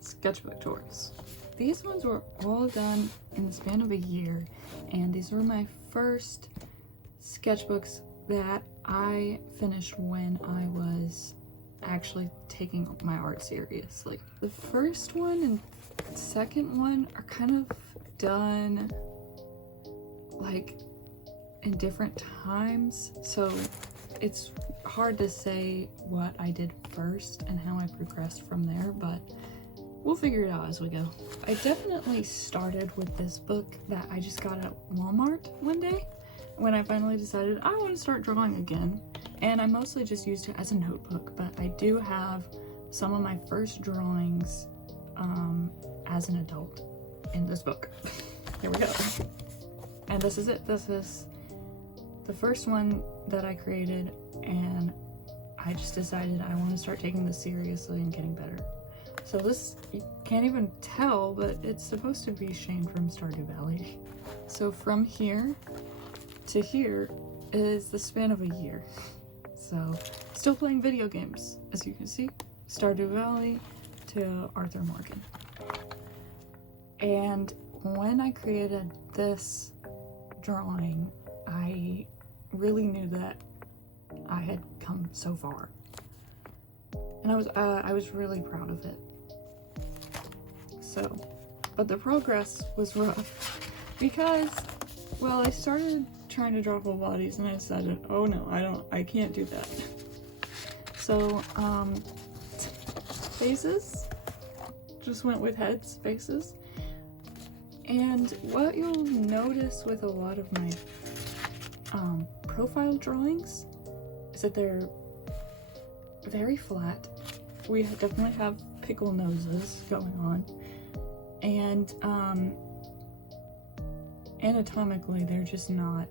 sketchbook tours. These ones were all done in the span of a year, and these were my first sketchbooks that I finished when I was actually taking my art seriously. The first one and second one are kind of done like in different times, so it's hard to say what I did first and how I progressed from there, but we'll figure it out as we go. I definitely started with this book that I just got at Walmart one day when I finally decided I want to start drawing again, and I mostly just used it as a notebook, but I do have some of my first drawings as an adult in this book. Here we go. And this is it. This is the first one that I created, and I just decided I want to start taking this seriously and getting better. So this, you can't even tell, but it's supposed to be Shane from Stardew Valley. So from here to here is the span of a year. So still playing video games, as you can see. Stardew Valley to Arthur Morgan. And when I created this drawing, I really knew that I had come so far, and I was really proud of it. So, but the progress was rough because, well, I started trying to draw full bodies and I decided, oh no, I can't do that. So, faces, just went with heads, faces. And what you'll notice with a lot of my profile drawings is that they're very flat. We definitely have pickle noses going on, and anatomically they're just not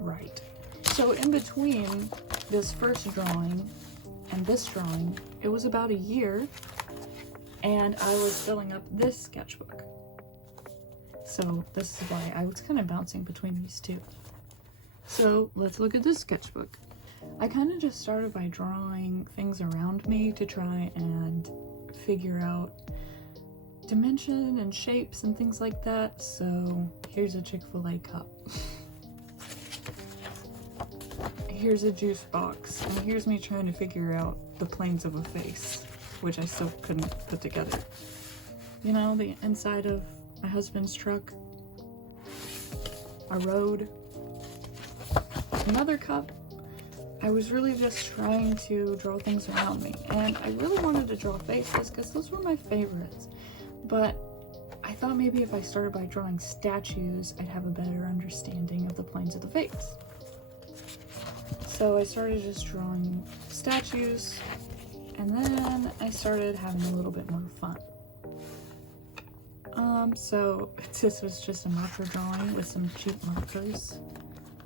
right. So in between this first drawing and this drawing, it was about a year, and I was filling up this sketchbook. So this is why I was kind of bouncing between these two. So let's look at this sketchbook. I kind of just started by drawing things around me to try and figure out dimension and shapes and things like that. So here's a Chick-fil-A cup. Here's a juice box. And here's me trying to figure out the planes of a face, which I still couldn't put together. You know, the inside of my husband's truck, a road, another cup. I was really just trying to draw things around me, and I really wanted to draw faces because those were my favorites, but I thought maybe if I started by drawing statues, I'd have a better understanding of the planes of the face. So I started just drawing statues, and then I started having a little bit more fun. So this was just a marker drawing with some cheap markers.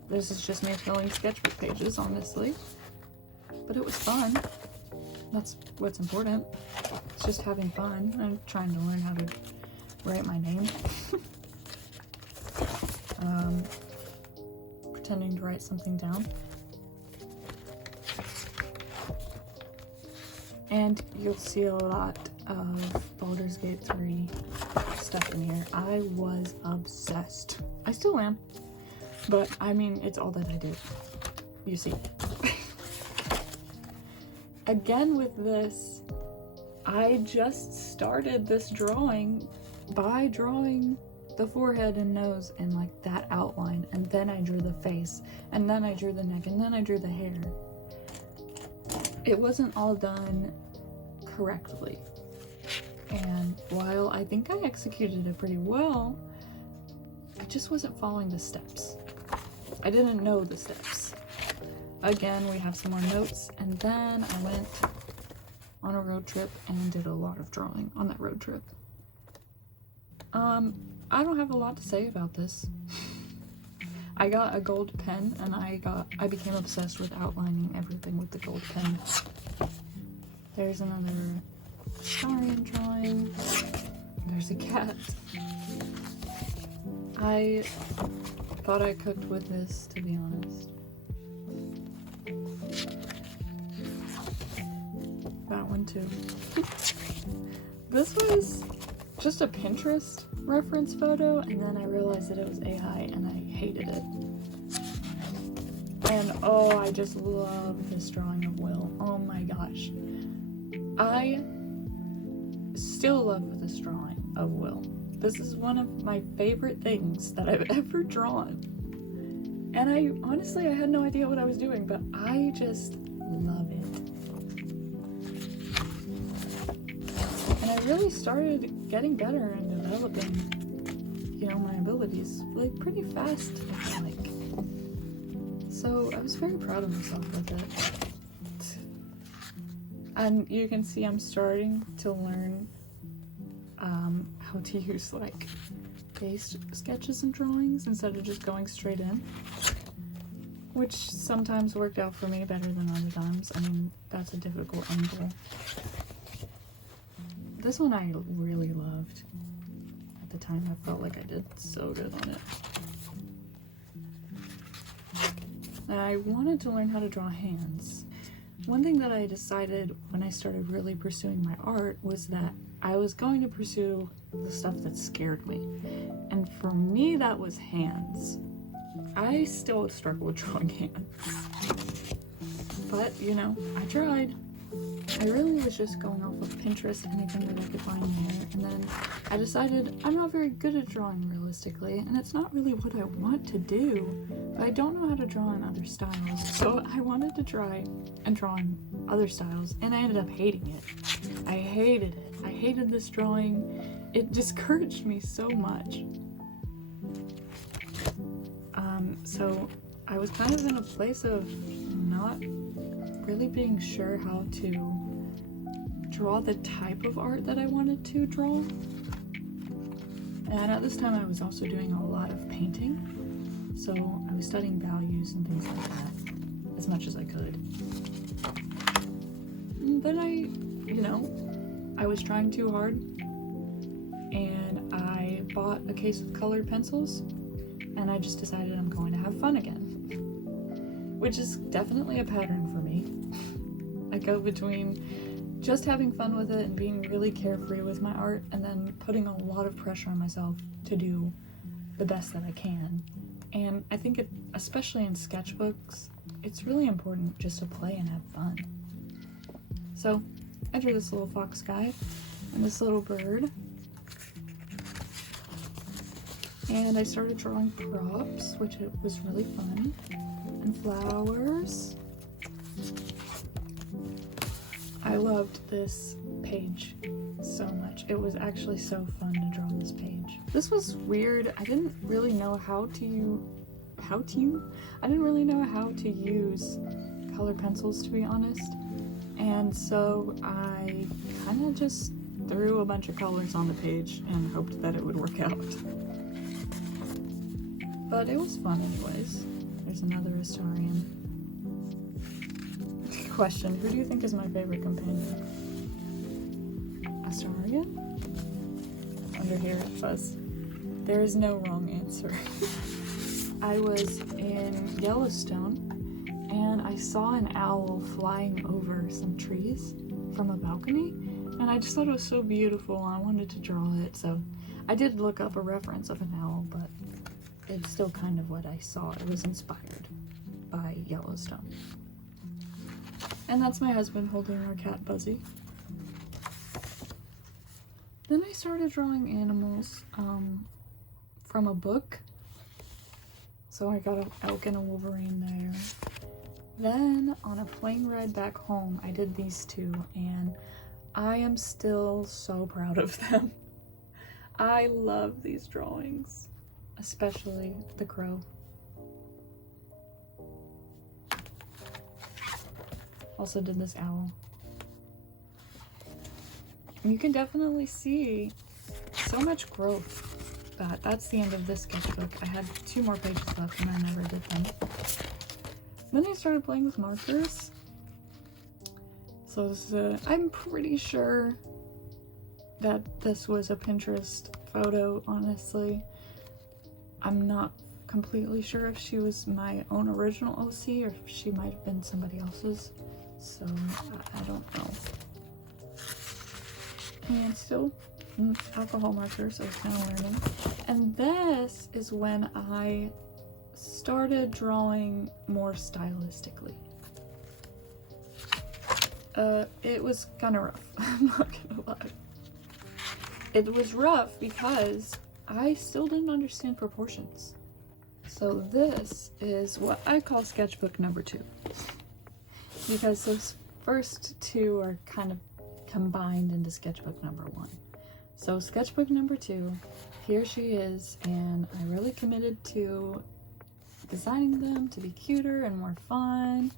This is just me filling sketchbook pages, honestly. But it was fun. That's what's important. It's just having fun. I'm trying to learn how to write my name. Pretending to write something down. And you'll see a lot of Baldur's Gate 3 stuff in here. I was obsessed. I still am. But, I mean, it's all that I do. You see. Again with this, I just started this drawing by drawing the forehead and nose and like that outline, and then I drew the face, and then I drew the neck, and then I drew the hair. It wasn't all done correctly. And while I think I executed it pretty well, I just wasn't following the steps. I didn't know the steps. Again, we have some more notes, and then I went on a road trip and did a lot of drawing on that road trip. I don't have a lot to say about this. I got a gold pen, and I became obsessed with outlining everything with the gold pen. There's another Starian drawing. There's a cat. I thought I cooked with this, to be honest. That one too. This was just a Pinterest reference photo, and then I realized that it was AI and I hated it. And oh, I just love this drawing of Will. Oh my gosh. I still love this drawing of Will. This is one of my favorite things that I've ever drawn. And I honestly had no idea what I was doing, but I just love it. And I really started getting better and developing, my abilities like pretty fast, I feel like. So I was very proud of myself with it. And you can see I'm starting to learn how to use like based sketches and drawings instead of just going straight in, which sometimes worked out for me better than other times. I mean, that's a difficult angle. This one I really loved. At the time I felt like I did so good on it. And I wanted to learn how to draw hands. One thing that I decided when I started really pursuing my art was that I was going to pursue the stuff that scared me. And for me, that was hands. I still struggle with drawing hands. But, I tried. I really was just going off of Pinterest, anything that I could find there. And then I decided I'm not very good at drawing realistically, and it's not really what I want to do. But I don't know how to draw in other styles. So I wanted to try and draw in other styles, and I ended up hating it. I hated it. I hated this drawing. It discouraged me so much. So I was kind of in a place of not really being sure how to draw the type of art that I wanted to draw. And at this time I was also doing a lot of painting. So I was studying values and things like that as much as I could. But I was trying too hard, and I bought a case of colored pencils, and I just decided I'm going to have fun again. Which is definitely a pattern for me. I go between just having fun with it and being really carefree with my art, and then putting a lot of pressure on myself to do the best that I can. And I think especially in sketchbooks, it's really important just to play and have fun. So I drew this little fox guy and this little bird. And I started drawing props, which was really fun, and flowers. I loved this page so much. It was actually so fun to draw this page. This was weird. I didn't really know how to use colored pencils, to be honest. And so I kind of just threw a bunch of colors on the page and hoped that it would work out. But it was fun anyways. There's another Astarian. Question, who do you think is my favorite companion? Astarian? Under here it says, there is no wrong answer. I was in Yellowstone and I saw an owl flying over some trees from a balcony, and I just thought it was so beautiful and I wanted to draw it. So I did look up a reference of an owl, but it's still kind of what I saw. It was inspired by Yellowstone. And that's my husband holding our cat Buzzy. Then I started drawing animals from a book. So I got an elk and a wolverine there. Then on a plane ride back home, I did these two, and I am still so proud of them. I love these drawings, especially the crow. Also did this owl. You can definitely see so much growth. But that's the end of this sketchbook. I had 2 more pages left and I never did them. Then I started playing with markers. So this is I'm pretty sure that this was a Pinterest photo, honestly. I'm not completely sure if she was my own original OC or if she might have been somebody else's. So I don't know. and still alcohol markers. I was kind of learning. And this is when I started drawing more stylistically. It was kind of rough. I'm not gonna lie. It was rough because I still didn't understand proportions. So this is what I call sketchbook number 2. Because those first 2 are kind of combined into sketchbook number 1. So sketchbook number 2, here she is, and I really committed to designing them to be cuter and more fun.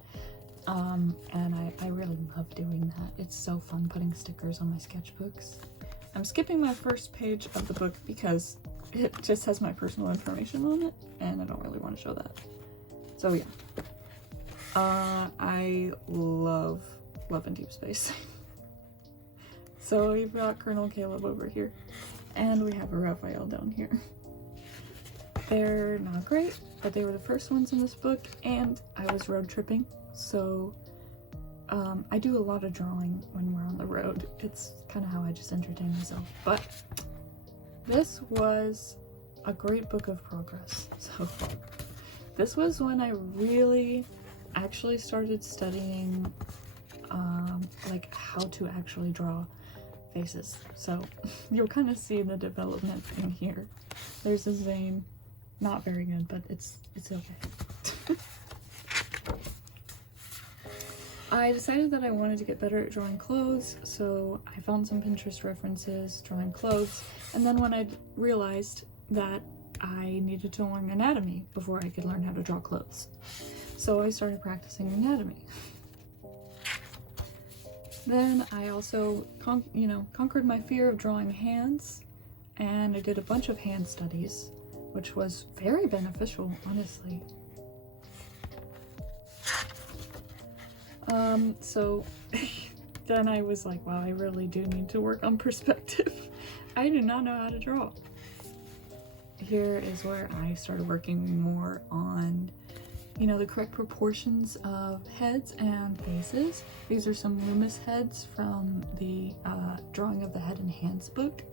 And I really love doing that. It's so fun putting stickers on my sketchbooks. I'm skipping my first page of the book because it just has my personal information on it, and I don't really want to show that. So yeah. I love Love in Deep Space. So we've got Colonel Caleb over here, and we have a Raphael down here. They're not great, but they were the first ones in this book, and I was road tripping, so I do a lot of drawing when we're on the road. It's kind of how I just entertain myself. But this was a great book of progress. So this was when I really actually started studying like how to actually draw faces. So you'll kind of see the development in here. There's a Zane. Not very good, but it's okay. I decided that I wanted to get better at drawing clothes, so I found some Pinterest references drawing clothes, and then when I realized that I needed to learn anatomy before I could learn how to draw clothes, so I started practicing anatomy. Then I also conquered my fear of drawing hands, and I did a bunch of hand studies, which was very beneficial, honestly. So then I was like, wow, I really do need to work on perspective. I do not know how to draw. Here is where I started working more on, the correct proportions of heads and faces. These are some Loomis heads from the Drawing of the Head and Hands book.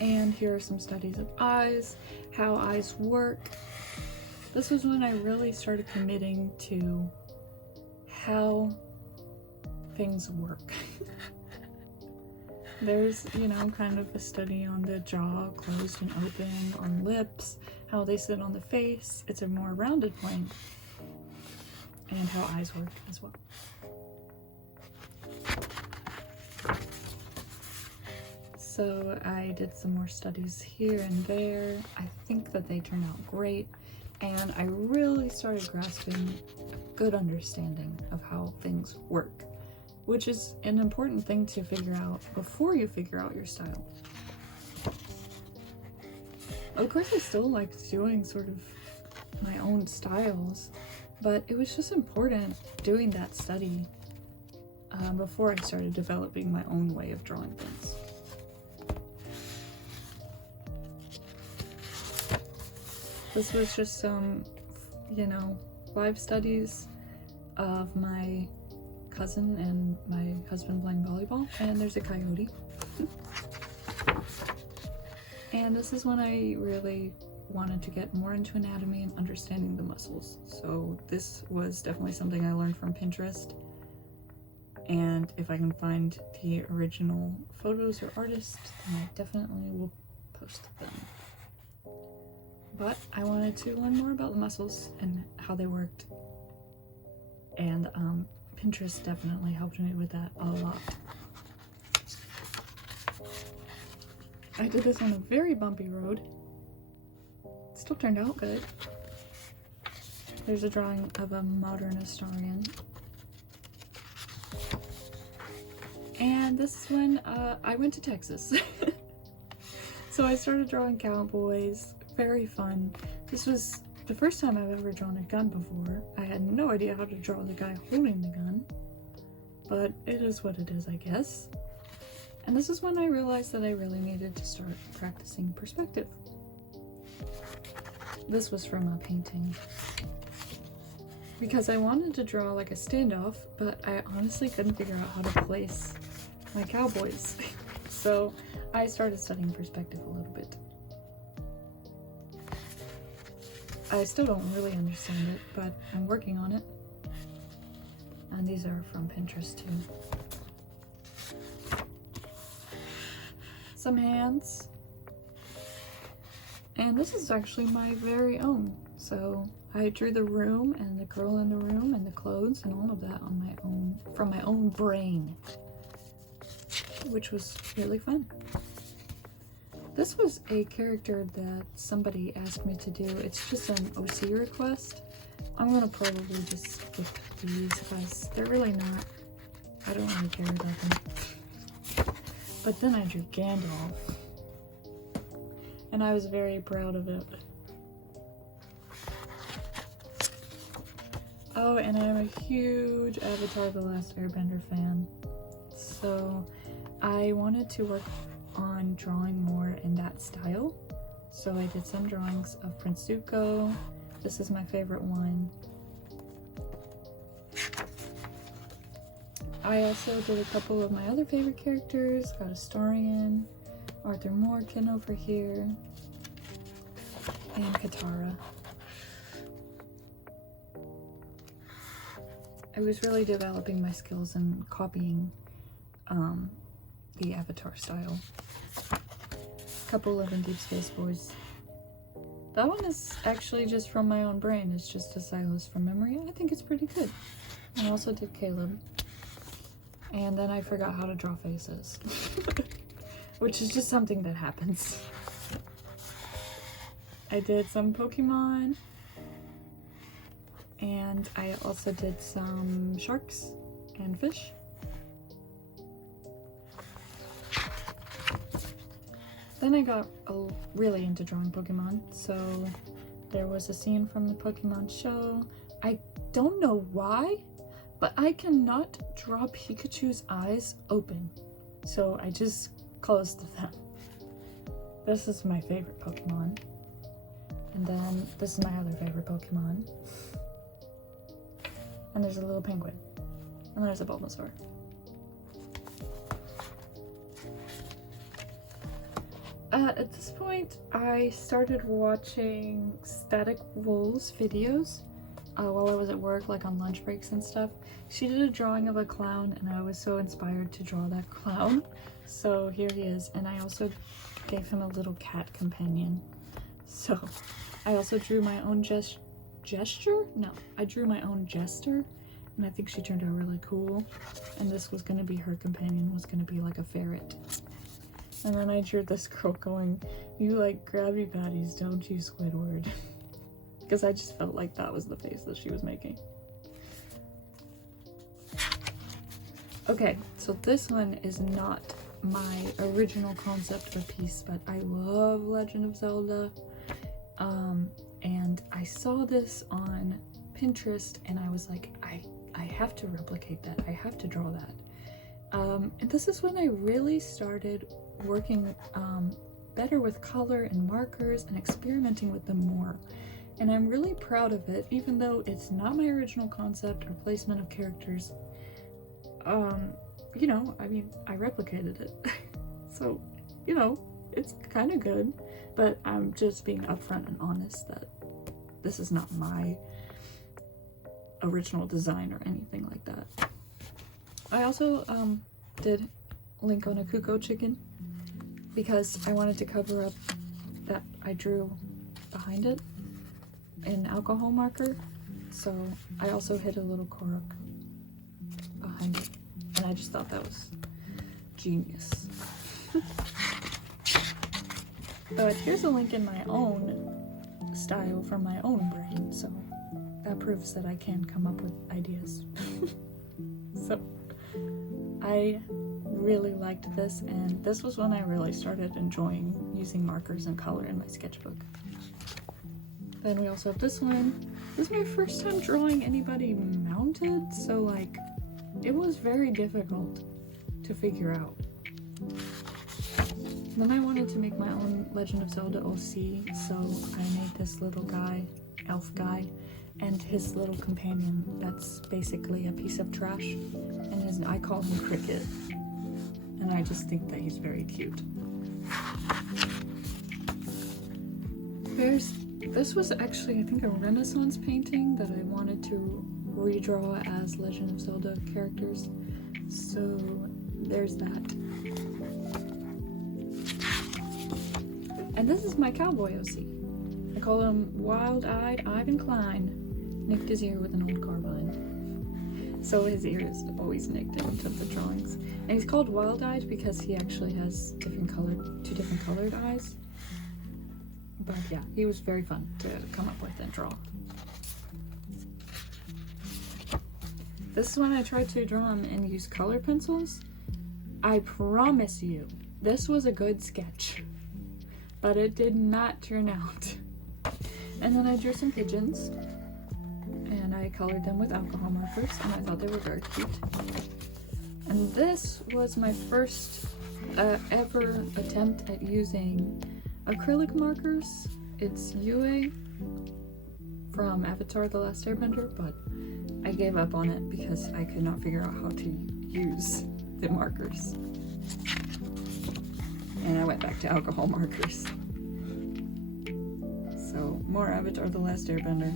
And here are some studies of eyes, how eyes work. This was when I really started committing to how things work. There's, kind of a study on the jaw, closed and open, on lips, how they sit on the face. It's a more rounded plane. And how eyes work as well. So I did some more studies here and there. I think that they turned out great. And I really started grasping a good understanding of how things work, which is an important thing to figure out before you figure out your style. Of course, I still liked doing sort of my own styles, but it was just important doing that study before I started developing my own way of drawing things. This was just some, live studies of my cousin and my husband playing volleyball, and there's a coyote. And this is when I really wanted to get more into anatomy and understanding the muscles. So this was definitely something I learned from Pinterest. And if I can find the original photos or artists, then I definitely will post them. But I wanted to learn more about the muscles and how they worked. And Pinterest definitely helped me with that a lot. I did this on a very bumpy road. It still turned out good. There's a drawing of a modern historian. And this is when I went to Texas. So I started drawing cowboys. Very fun. This was the first time I've ever drawn a gun before. I had no idea how to draw the guy holding the gun, but it is what it is, I guess. And this is when I realized that I really needed to start practicing perspective. This was from a painting. because I wanted to draw like a standoff, but I honestly couldn't figure out how to place my cowboys. So I started studying perspective a little bit. I still don't really understand it, but I'm working on it. And these are from Pinterest too. Some hands. And this is actually my very own. So I drew the room and the girl in the room and the clothes and all of that on my own, from my own brain, which was really fun. This was a character that somebody asked me to do. It's just an OC request. I'm gonna probably just skip these because they're really not, I don't really care about them. But then I drew Gandalf, and I was very proud of it. Oh, and I'm a huge Avatar: The Last Airbender fan. So I wanted to work on drawing more in that style. So I did some drawings of Prince Zuko. This is my favorite one. I also did a couple of my other favorite characters. Got Astarion, Arthur Morgan over here, and Katara. I was really developing my skills in copying the Avatar style. Couple of In Deep Space Boys. That one is actually just from my own brain. It's just a stylus from memory. I think it's pretty good. I also did Caleb. And then I forgot how to draw faces. Which is just something that happens. I did some Pokemon. And I also did some sharks and fish. Then I got really into drawing Pokemon, so there was a scene from the Pokemon show. I don't know why, but I cannot draw Pikachu's eyes open, so I just closed them. This is my favorite Pokemon, and then this is my other favorite Pokemon, and there's a little penguin, and there's a Bulbasaur. At this point, I started watching Static Wool's videos while I was at work, like on lunch breaks and stuff. She did a drawing of a clown, and I was so inspired to draw that clown. So here he is, and I also gave him a little cat companion. So I also drew my own gesture? No, I drew my own jester, and I think she turned out really cool. And this was going to be her companion, was going to be like a ferret. And then I drew this girl going, "You like Krabby Patties, don't you, Squidward?" Because I just felt like that was the face that she was making. Okay, so this one is not my original concept or piece, but I love Legend of Zelda. And I saw this on Pinterest, and I was like, I have to replicate that. I have to draw that. And this is when I really started working better with color and markers and experimenting with them more. And I'm really proud of it, even though it's not my original concept or placement of characters. You know, I mean, I replicated it. So, you know, it's kind of good, but I'm just being upfront and honest that this is not my original design or anything like that. I also did Link on a Kuko chicken because I wanted to cover up that I drew behind it in alcohol marker. So I also hid a little Korok behind it, and I just thought that was genius. But here's a link in my own style from my own brain, so that proves that I can come up with ideas. So I really liked this, and this was when I really started enjoying using markers and color in my sketchbook. Then we also have this one. This is my first time drawing anybody mounted, so like it was very difficult to figure out. Then I wanted to make my own Legend of Zelda OC, so I made this little guy, elf guy, and his little companion that's basically a piece of trash, and I call him Cricket, and I just think that he's very cute. This was actually, I think, a Renaissance painting that I wanted to redraw as Legend of Zelda characters, so there's that. And this is my cowboy OC. I call him Wild-Eyed Ivan Klein. Nicked his ear with an old carbine. So his ear is always nicked in each of the drawings. And he's called Wild-Eyed because he actually has two different colored eyes. But yeah, he was very fun to come up with and draw. This is when I tried to draw him and use color pencils. I promise you, this was a good sketch. But it did not turn out. And then I drew some pigeons, and I colored them with alcohol markers, and I thought they were very cute. And this was my first ever attempt at using acrylic markers. It's Yue from Avatar: The Last Airbender, but I gave up on it because I could not figure out how to use the markers. And I went back to alcohol markers. So, more Avatar: The Last Airbender.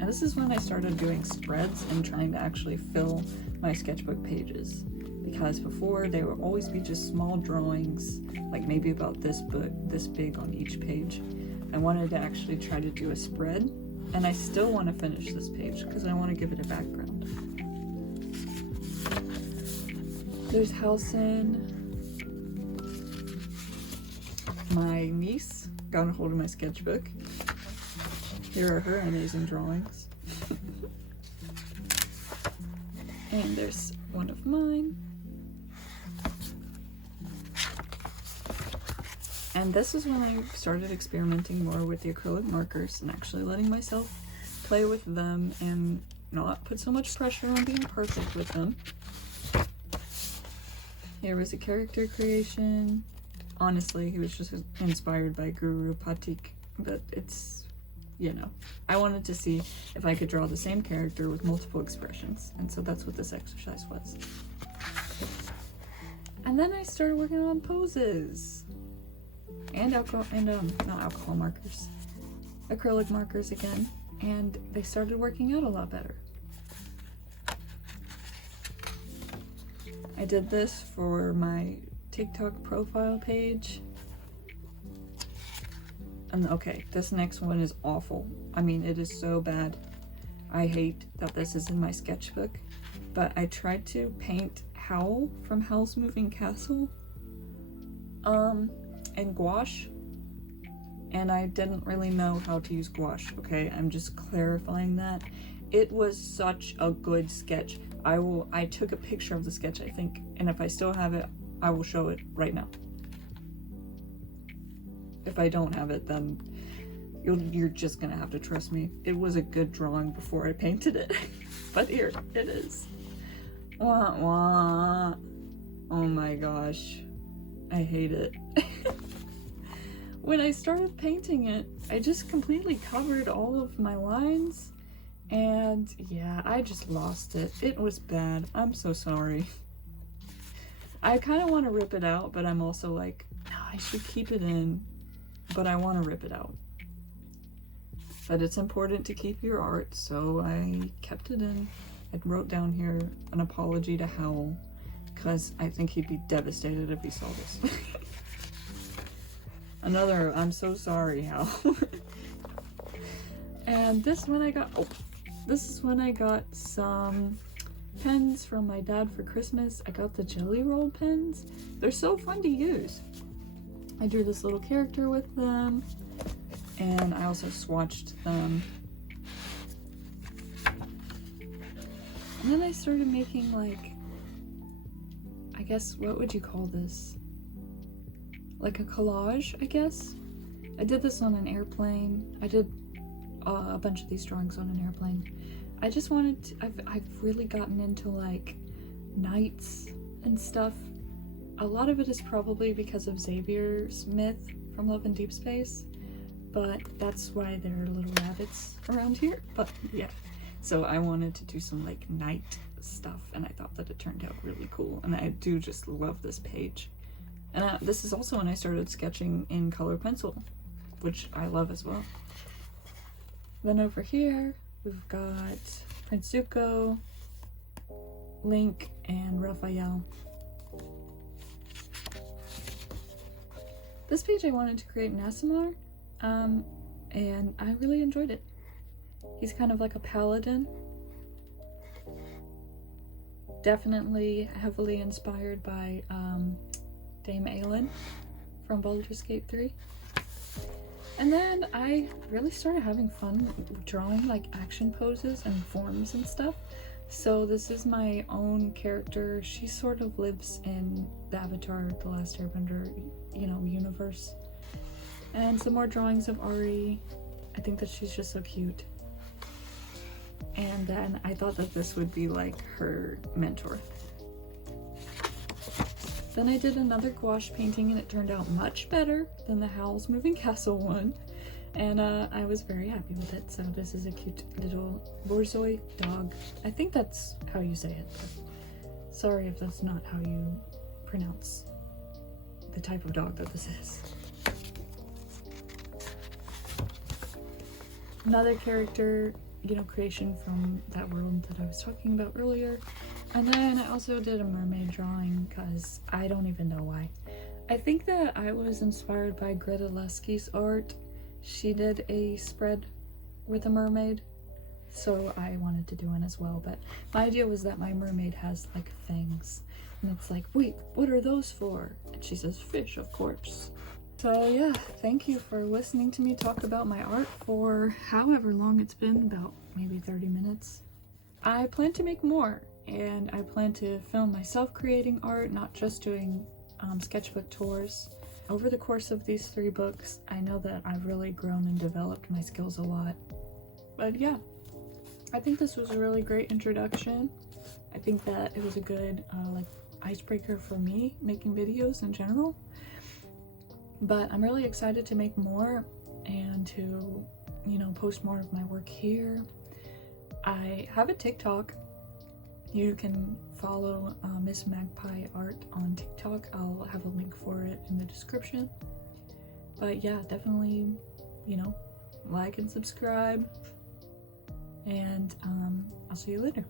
And this is when I started doing spreads and trying to actually fill my sketchbook pages. Because before, they would always be just small drawings, like maybe about this big on each page. I wanted to actually try to do a spread, and I still want to finish this page because I want to give it a background. There's Halcyon. My niece got a hold of my sketchbook. Here are her amazing drawings. And there's one of mine. And this is when I started experimenting more with the acrylic markers and actually letting myself play with them and not put so much pressure on being perfect with them. Here was a character creation. Honestly, he was just inspired by Guru Patik, but it's, you know, I wanted to see if I could draw the same character with multiple expressions, and so that's what this exercise was. And then I started working on poses and not alcohol markers, acrylic markers again, and they started working out a lot better. I did this for my TikTok profile page. And okay, this next one is awful. I mean, it is so bad. I hate that this is in my sketchbook, but I tried to paint Howl from Howl's Moving Castle in gouache, and I didn't really know how to use gouache, okay? I'm just clarifying that. It was such a good sketch. I took a picture of the sketch, I think, and if I still have it, I will show it right now. If I don't have it, then you're just gonna have to trust me. It was a good drawing before I painted it. But here it is. Wah, wah. Oh my gosh. I hate it. When I started painting it, I just completely covered all of my lines. And yeah, I just lost it. It was bad. I'm so sorry. I kind of want to rip it out, but I'm also like, no, I should keep it in, but I want to rip it out. But it's important to keep your art, so I kept it in. I wrote down here an apology to Howl, because I think he'd be devastated if he saw this. Another, I'm so sorry, Howl. And this one I got, this is when I got some pens from my dad for Christmas. I got the Jelly Roll pens. They're so fun to use. I drew this little character with them, and I also swatched them. And then I started making, like, I guess, what would you call this? Like a collage, I guess? I did this on an airplane. I did a bunch of these drawings on an airplane. I just wanted to, I've really gotten into like knights and stuff. A lot of it is probably because of Xavier Smith from Love and Deep Space, but that's why there are little rabbits around here. But yeah, so I wanted to do some like night stuff, and I thought that it turned out really cool, and I do just love this page. And this is also when I started sketching in color pencil, which I love as well. Then over here we've got Prince Zuko, Link, and Raphael. This page I wanted to create an ASMR, and I really enjoyed it. He's kind of like a paladin. Definitely heavily inspired by Dame Aelin from Baldur's Gate 3. And then I really started having fun drawing like action poses and forms and stuff. So this is my own character. She sort of lives in the Avatar The Last Airbender, you know, universe. And some more drawings of Ari. I think that she's just so cute. And then I thought that this would be like her mentor. Then I did another gouache painting, and it turned out much better than the Howl's Moving Castle one. And I was very happy with it. So this is a cute little borzoi dog. I think that's how you say it, but sorry if that's not how you pronounce the type of dog that this is. Another character, you know, creation from that world that I was talking about earlier. And then I also did a mermaid drawing because I don't even know why. I think that I was inspired by Greta Lesky's art. She did a spread with a mermaid, so I wanted to do one as well. But my idea was that my mermaid has like fangs, and it's like, wait, what are those for? And she says, fish, of course. So yeah, thank you for listening to me talk about my art for however long it's been, about maybe 30 minutes. I plan to make more, and I plan to film myself creating art, not just doing sketchbook tours. Over the course of these 3 books, I know that I've really grown and developed my skills a lot. But yeah, I think this was a really great introduction. I think that it was a good like icebreaker for me making videos in general. But I'm really excited to make more and to, you know, post more of my work here. I have a TikTok. You can follow Miss Magpie Art on TikTok. I'll have a link for it in the description. But yeah, definitely, you know, like and subscribe. And I'll see you later.